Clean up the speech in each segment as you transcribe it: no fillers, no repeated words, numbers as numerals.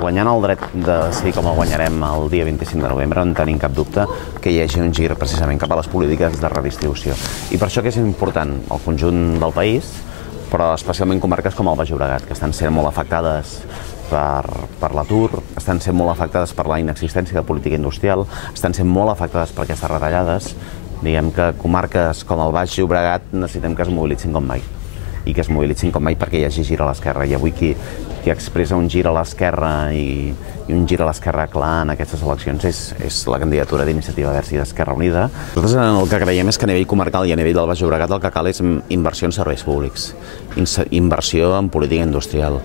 Guanyant el dret de decidir com el guanyarem el dia 25 de novembre, no tenim cap dubte que hi hagi un gir precisament cap a les polítiques de redistribució. I per això que és important el conjunt del país, però especialment comarques com el Baix Llobregat, que estan sent molt afectades per l'atur, estan sent molt afectades per la inexistència de política industrial, estan sent molt afectades per aquestes retallades. Diguem que comarques com el Baix Llobregat necessitem que es mobilitzin com mai, i que es mobilitzin com mai perquè hi hagi gir a l'esquerra. I avui qui expressa un gir a l'esquerra i un gir a l'esquerra clar en aquestes eleccions és la candidatura d'Iniciativa Verds i d'Esquerra Unida. Nosaltres el que creiem és que a nivell comarcal i a nivell del Baix Llobregat el que cal és inversió en serveis públics, inversió en política industrial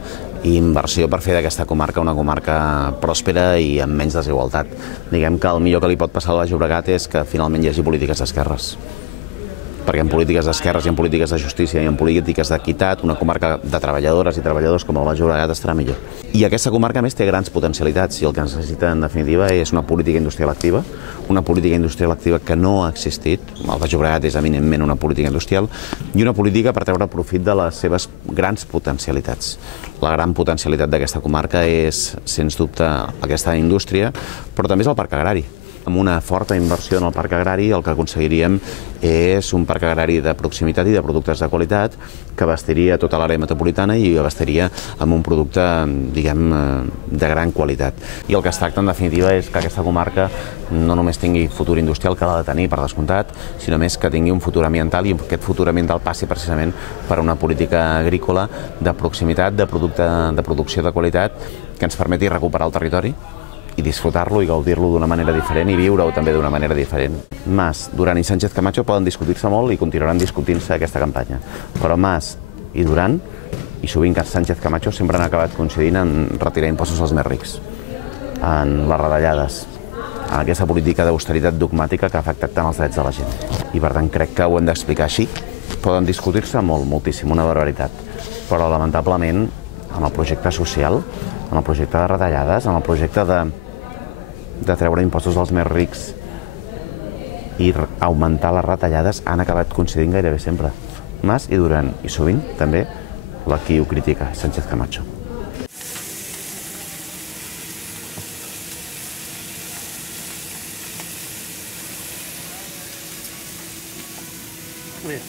i inversió per fer d'aquesta comarca una comarca pròspera i amb menys desigualtat. Diguem que el millor que li pot passar al Baix Llobregat és que finalment hi hagi polítiques d'esquerres, perquè en polítiques d'esquerres i en polítiques de justícia i en polítiques d'equitat, una comarca de treballadores i treballadors com el Baix Llobregat estarà millor. I aquesta comarca, a més, té grans potencialitats i el que necessita, en definitiva, és una política industrial activa que no ha existit. El Baix Llobregat és eminentment una política industrial i una política per treure profit de les seves grans potencialitats. La gran potencialitat d'aquesta comarca és, sens dubte, aquesta indústria, però també és el parc agrari. Amb una forta inversió en el parc agrari el que aconseguiríem és un parc agrari de proximitat i de productes de qualitat que abastiria tota l'àrea metropolitana i abastiria amb un producte, diguem, de gran qualitat. I el que es tracta, en definitiva, és que aquesta comarca no només tingui futur industrial, que l'ha de tenir, per descomptat, sinó més que tingui un futur ambiental i aquest futur ambiental passi precisament per una política agrícola de proximitat, de producció de qualitat que ens permeti recuperar el territori i disfrutar-lo i gaudir-lo d'una manera diferent i viure-ho també d'una manera diferent. Mas, Duran i Sánchez Camacho poden discutir-se molt i continuaran discutint-se aquesta campanya, però Mas i Duran, i sovint Sánchez Camacho, sempre han acabat coincidint en retirar impostos als més rics, en les retallades, en aquesta política d'austeritat dogmàtica que ha afectat tant els drets de la gent. I per tant crec que ho hem d'explicar així. Poden discutir-se molt, moltíssim, una barbaritat, però lamentablement en el projecte social, en el projecte de retallades, en el projecte de treure impostos als més rics i augmentar les retallades han acabat coincidint gairebé sempre. Mas i Duran, i sovint també qui ho critica, Sánchez Camacho. Bé.